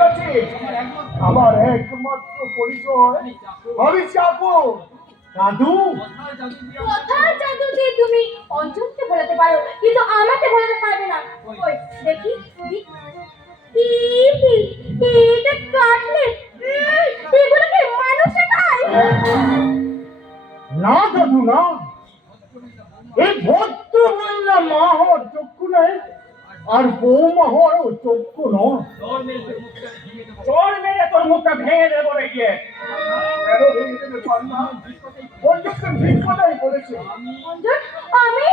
কাছে আমার একমাত্র পরিচয়। আমি চাকর দাদু। কোথায় জাদু দিয়ে তুমি? অঞ্জনকে বলাতে পারো কিন্তু আমাকে বলাতে পারবে না। ওই দেখি কি কি এটা কাটলে। এগুলো মানুষে খায় না দাদু না। এই ভদ্র মহিলা মা হওয়ার চক্ষু নেই। আর বৌমা হওয়ার চক্ষু নয়। চোর মেরে তোর মুখটা ভেঙে দেবো রে গিয়ে। আমি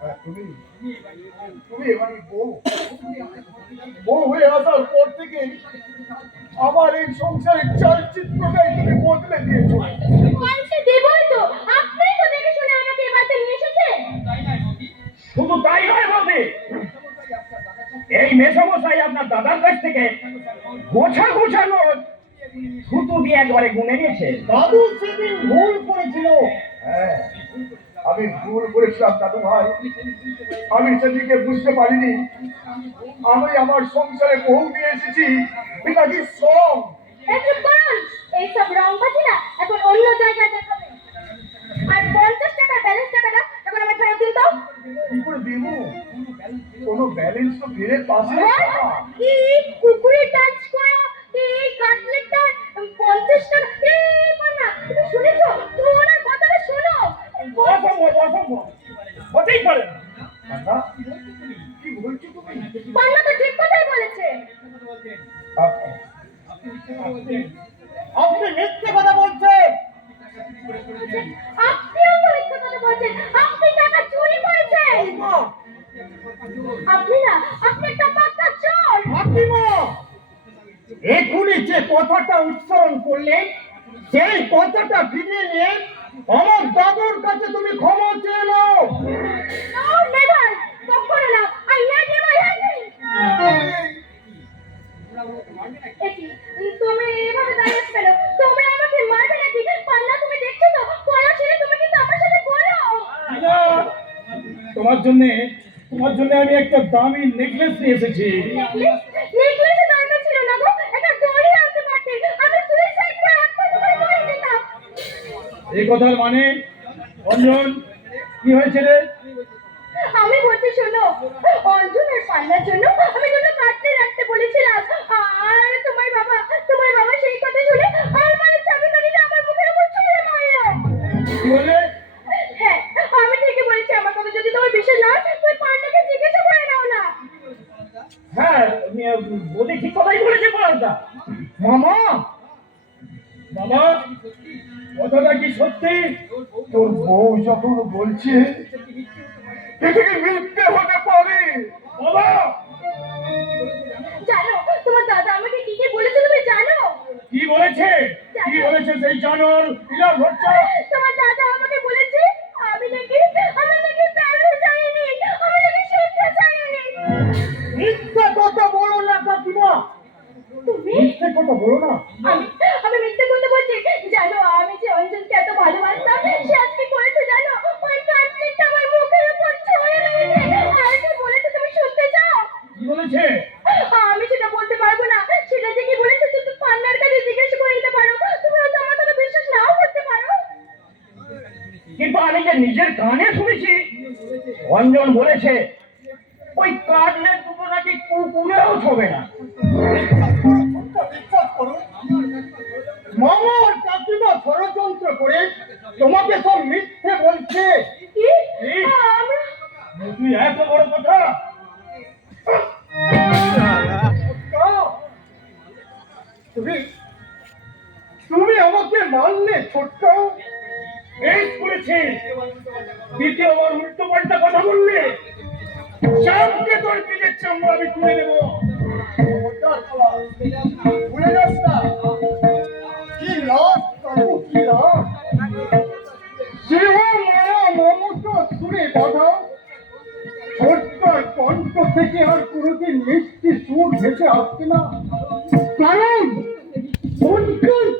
হ্যাঁ, তুমি তুমি এবারে বউ। বউ হয়ে আসার পর থেকে আমার এই সংসারের চালচিত্রটাই তুমি বদলে দিয়েছ। এই মেসমশাই আপনার দাদার কাছ থেকে গোছা গোছানো সুতো দিয়ে একবারে গুনে নিয়েছে। দাদু সেদিন ভুল করেছিল। হ্যাঁ আমি ভুল করেছিলাম দাদু ভাই। আমি সেদিকে বুঝতে পারিনি। আমি আমার সংসারে বউ নিয়ে এসেছি এটা কি সব করুন এইসব রং পাচ্ছি না এখন অন্য জায়গায় দেখাবে আর পঞ্চাশ টাকার ব্যালেন্স টাকাটা এখন আমার ফেরত দিন দাও কি করে দেবো কোনো ফেরত পাশে হ্যাঁ? কি কুকুরে টাচ করো? এই কাটলেটটা পঞ্চাশ টাকা এই পান্না তুমি শুনেছো? তুমি ওনার কথাটা শোনো। অসম্ভব অসম্ভব হতেই পারে না। কি বলছো তুমি? পান্না তো ঠিক কথাই বলেছে। আপনি মিথ্যে কথা বলছেন। আপনিও তো মিথ্যে কথা বলছেন আপনি টাকা চুরি করেছেন আপনি না আপনি একটা পাক্কা চোর ফাতিমা এখনই যে কথাটা উচ্চারণ করলে সেই কথাটা ফিরিয়ে নিয়ে আমার দাদুর কাছে তুমি ক্ষমা চেয়ে নাও No, never! কখনো না! I hate him, I hate him! একি, তুমি এভাবে দাঁড়িয়ে আছো তোমরা আমাকে মারবে নাকি? পান্না, তুমি দেখছ তো? পড়া ছেড়ে তুমি কিন্তু আমার সাথে বলো! তোমার জন্য তোমার জন্য আমি একটা দামি নেকলেস নিয়ে এসেছি। দরকার ছিল না গো। একটা দড়ি আনতে পারতে। আমি suicide করে আত্মহত্যা করে মরে এই কথার মানে? অঞ্জন কি হয়েছে রে? আমি বলছি শোনো অর্জুনের পান্নার জন্য আমি দুটো কাটতে রাখতে বলেছিলাম। আর তোমার বাবা তোমার বাবা সেই কথা শুনে আলমারির চাবি কাঠিটা আমার মুখের উপর ছুঁড়ে মারলো। কি বলে বলেছে পড়াটা মামা কথাটা কি সত্যি? তোর বউ যখন বলছে এটা কি মিথ্যে হতে পারে। বাবা জানো তোমার দাদা আমাকে কি কি বলেছে তুমি জানো? কি বলেছে? কি বলেছে সেই জানোর তোমার দাদা কথা বলো না। আমি আমি মিথ্যে কথা বলছি। জানো আমি যে অঞ্জনকে এত ভালোবাসতাম সে আজকে করেছে জানো ওই কাটলেটটা আমার মুখের উপর ছুঁড়ে মেরেছে। আর কি বলেছে তুমি শুনতে চাও? কি বলেছে? আমি সেটা বলতে পারব না। সেটা যে কি বলেছে তুমি পান্নার কাছে জিজ্ঞেস করে নিতে পারো। তুমি হয়তো আমার কথা বিশ্বাস নাও করতে পারো। কিন্তু আমি যে নিজের কানে শুনেছি অঞ্জন বলেছে ওই কাটলেট দুটো নাকি কুকুরেও ছবে না। করো। মামা কাকিমা ষড়যন্ত্র করে তোমাকে সব মিথ্যে বলছে। কি? কি? আমরা তুই এত বড় কথা? তুমি তুমি আমাকে মারলে ছোট্ট। বেশ করেছি। দ্বিতীয়বার উল্টো পাল্টা কথা বললে। সবকে তোর পিঠের চামড়া আমি তুলে দেবো। ছোট্টার কণ্ঠ থেকে আর কোনোদিন মিষ্টি সুর ভেসে আসছে না। কারণ